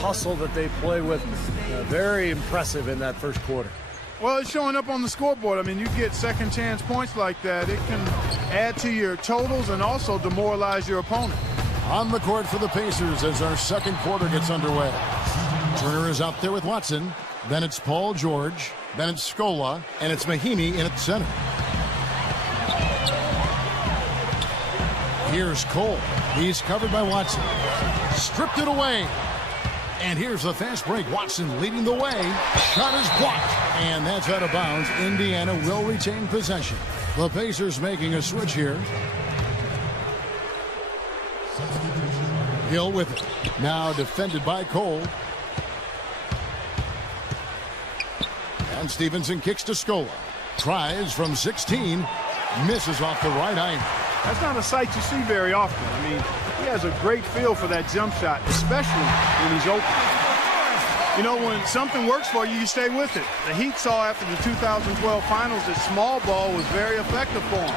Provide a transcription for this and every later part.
hustle that they play with, very impressive in that first quarter. Well, it's showing up on the scoreboard. I mean, you get second chance points like that. It can add to your totals and also demoralize your opponent. On the court for the Pacers as our second quarter gets underway. Turner is out there with Watson. Then it's Paul George. Then it's Scola. And it's Mahinmi in at the center. Here's Cole. He's covered by Watson. Stripped it away. And here's the fast break. Watson leading the way. Shot is blocked. And that's out of bounds. Indiana will retain possession. The Pacers making a switch here. Hill with it. Now defended by Cole. And Stevenson kicks to Scola. Tries from 16. Misses off the right iron. That's not a sight you see very often. I mean, he has a great feel for that jump shot, especially when he's open. You know, when something works for you, you stay with it. The Heat saw after the 2012 finals that small ball was very effective for them.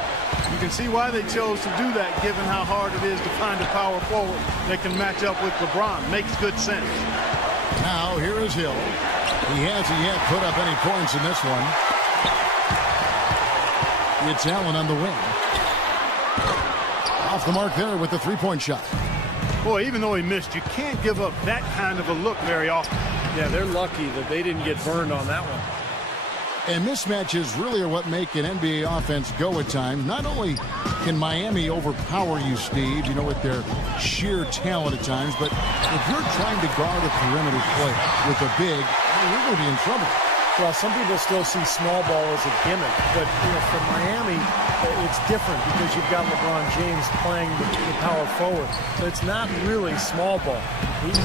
You can see why they chose to do that, given how hard it is to find a power forward that can match up with LeBron. Makes good sense. Now, here is Hill. He hasn't yet put up any points in this one. It's Allen on the wing. Off the mark there with the three-point shot. Boy, even though he missed, you can't give up that kind of a look very often. Yeah, they're lucky that they didn't get burned on that one. And mismatches really are what make an NBA offense go at times. Not only can Miami overpower you, Steve, you know, with their sheer talent at times, but if you're trying to guard a perimeter player with a big, you're going to be in trouble. Well, some people still see small ball as a gimmick, but you know, for Miami, it's different because you've got LeBron James playing the power forward. So it's not really small ball.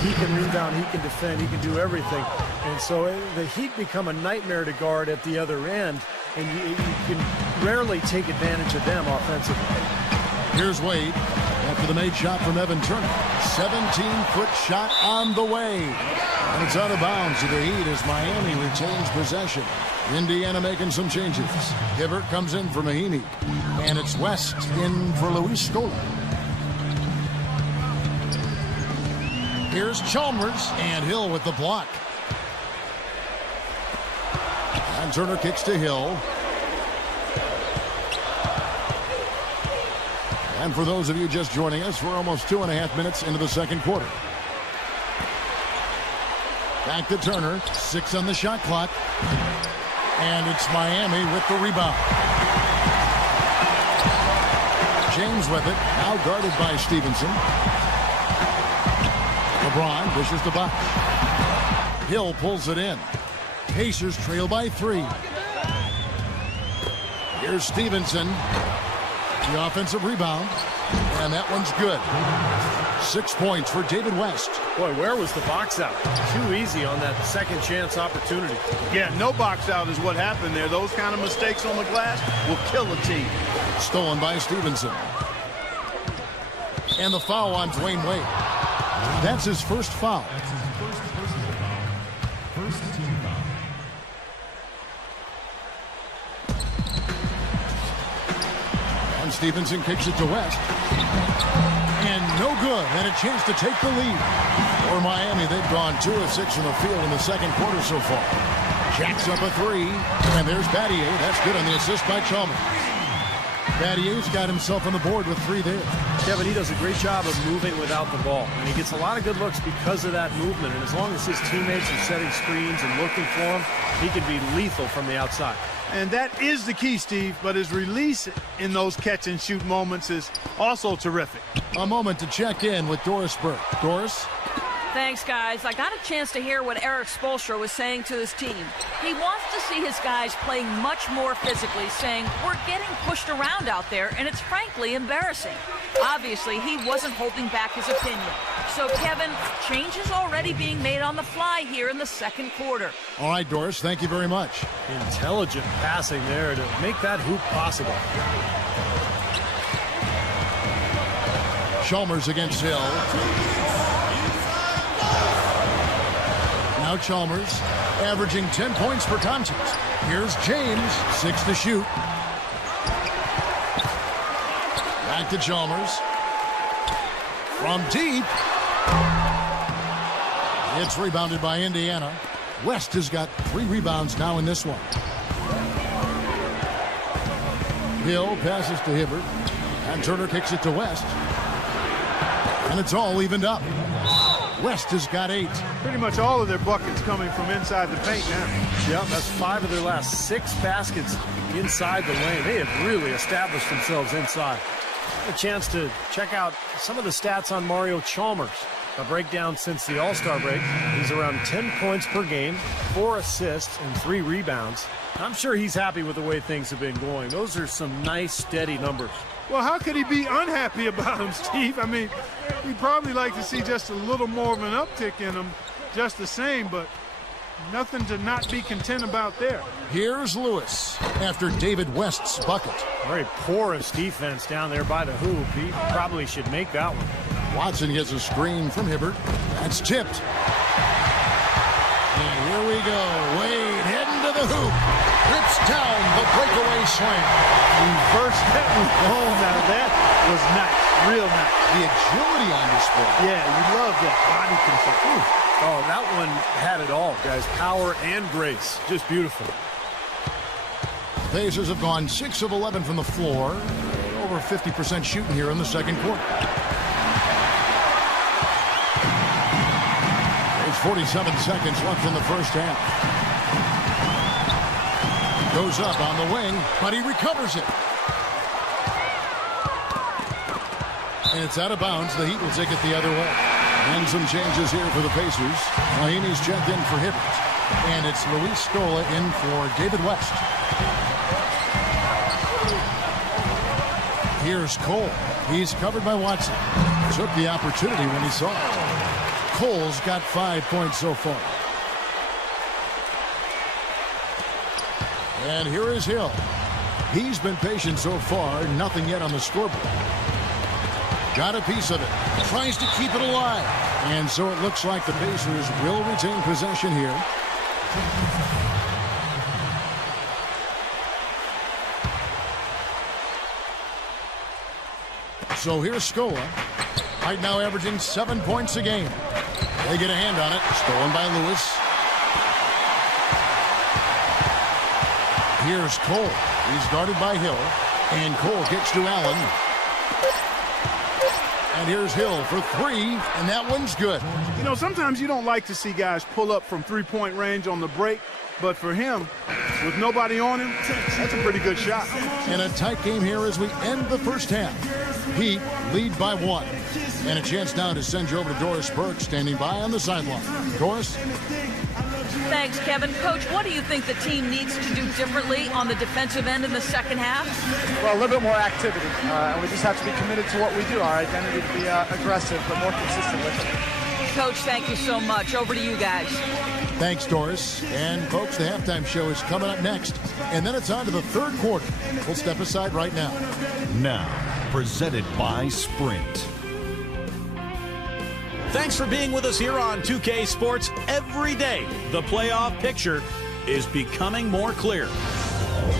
He can rebound, he can defend, he can do everything. And so the Heat become a nightmare to guard at the other end, and you can rarely take advantage of them offensively. Here's Wade after the made shot from Evan Turner. 17-foot shot on the way. And it's out of bounds to the Heat as Miami retains possession. Indiana making some changes. Hibbert comes in for Mahinmi. And it's West in for Luis Scola. Here's Chalmers and Hill with the block. And Turner kicks to Hill. And for those of you just joining us, we're almost 2.5 minutes into the second quarter. Back to Turner, 6 on the shot clock. And it's Miami with the rebound. James with it, now guarded by Stevenson. LeBron pushes the box. Hill pulls it in. Pacers trail by 3. Here's Stevenson. The offensive rebound. And that one's good. 6 points for David West. Boy, where was the box out? Too easy on that second chance opportunity. Yeah, no box out is what happened there. Those kind of mistakes on the glass will kill a team. Stolen by Stevenson. And the foul on Dwayne Wade. That's his first foul. That's his first personal foul. First team foul. And Stevenson kicks it to West. And no good. And a chance to take the lead. For Miami, they've gone 2 of 6 from the field in the second quarter so far. Jacks up a 3. And there's Battier. That's good on the assist by Chalmers. Battier's got himself on the board with 3 there. Kevin, he does a great job of moving without the ball. And he gets a lot of good looks because of that movement. And as long as his teammates are setting screens and looking for him, he can be lethal from the outside. And that is the key, Steve, but his release in those catch-and-shoot moments is also terrific. A moment to check in with Doris Burke. Doris? Thanks, guys. I got a chance to hear what Eric Spoelstra was saying to his team. He wants to see his guys playing much more physically, saying, we're getting pushed around out there, and it's frankly embarrassing. Obviously, he wasn't holding back his opinion. So, Kevin, changes already being made on the fly here in the second quarter. All right, Doris, thank you very much. Intelligent passing there to make that hoop possible. Chalmers against Hill. Now Chalmers averaging 10 points per contest. Here's James, 6 to shoot. Back to Chalmers. From deep. It's rebounded by Indiana. West has got 3 rebounds now in this one. Hill passes to Hibbert. And Turner kicks it to West. And it's all evened up. West has got 8. Pretty much all of their buckets coming from inside the paint now. Yep, that's 5 of their last 6 baskets inside the lane. They have really established themselves inside. A chance to check out some of the stats on Mario Chalmers. A breakdown since the All-Star break. He's around 10 points per game, 4 assists, and 3 rebounds. I'm sure he's happy with the way things have been going. Those are some nice, steady numbers. Well, how could he be unhappy about him, Steve? I mean, we'd probably like to see just a little more of an uptick in him, just the same, but nothing to not be content about there. Here's Lewis after David West's bucket. Very porous defense down there by the hoop. He probably should make that one. Watson gets a screen from Hibbert. That's tipped. And here we go. Wade heading to the hoop. Rips down the breakaway slam. Reverse that was home. Now that was nice. Real nice. The agility on display. Yeah, you love that body control. Ooh. Oh, that one had it all, guys. Power and grace. Just beautiful. Pacers have gone 6 of 11 from the floor. Over 50% shooting here in the second quarter. There's 47 seconds left in the first half. Goes up on the wing, but he recovers it. And it's out of bounds. The Heat will take it the other way. And some changes here for the Pacers. Mahinmi's checked in for Hibbert. And it's Luis Scola in for David West. Here's Cole. He's covered by Watson. Took the opportunity when he saw it. Cole's got 5 points so far. And here is Hill. He's been patient so far. Nothing yet on the scoreboard. Got a piece of it. Tries to keep it alive. And so it looks like the Pacers will retain possession here. So here's Scola. Right now averaging 7 points a game. They get a hand on it. Stolen by Lewis. Here's Cole. He's guarded by Hill. And Cole kicks to Allen. And here's Hill for 3. And that one's good. You know, sometimes you don't like to see guys pull up from three-point range on the break. But for him, with nobody on him, that's a pretty good shot. And a tight game here as we end the first half. Heat lead by 1. And a chance now to send you over to Doris Burke, standing by on the sideline. Doris? Thanks, Kevin. Coach, what do you think the team needs to do differently on the defensive end in the second half? Well, a little bit more activity. We just have to be committed to what we do. Our identity to be aggressive, but more consistent with it. Coach, thank you so much. Over to you guys. Thanks, Doris. And, folks, the halftime show is coming up next. And then it's on to the third quarter. We'll step aside right now. Now, presented by Sprint. Thanks for being with us here on 2K Sports. Every day, the playoff picture is becoming more clear.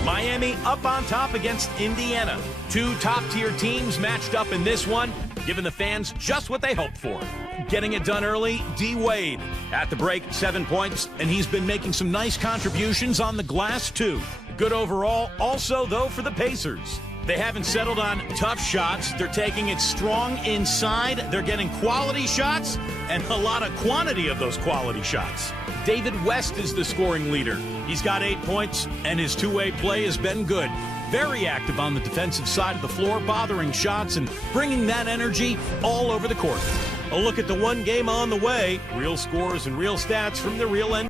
Miami up on top against Indiana. 2 top-tier teams matched up in this one, giving the fans just what they hoped for. Getting it done early, D. Wade. At the break, 7 points, and he's been making some nice contributions on the glass, too. Good overall, also, though, for the Pacers. They haven't settled on tough shots. They're taking it strong inside. They're getting quality shots and a lot of quantity of those quality shots. David West is the scoring leader. He's got 8 points, and his two-way play has been good. Very active on the defensive side of the floor, bothering shots and bringing that energy all over the court. A look at the one game on the way. Real scores and real stats from the real end.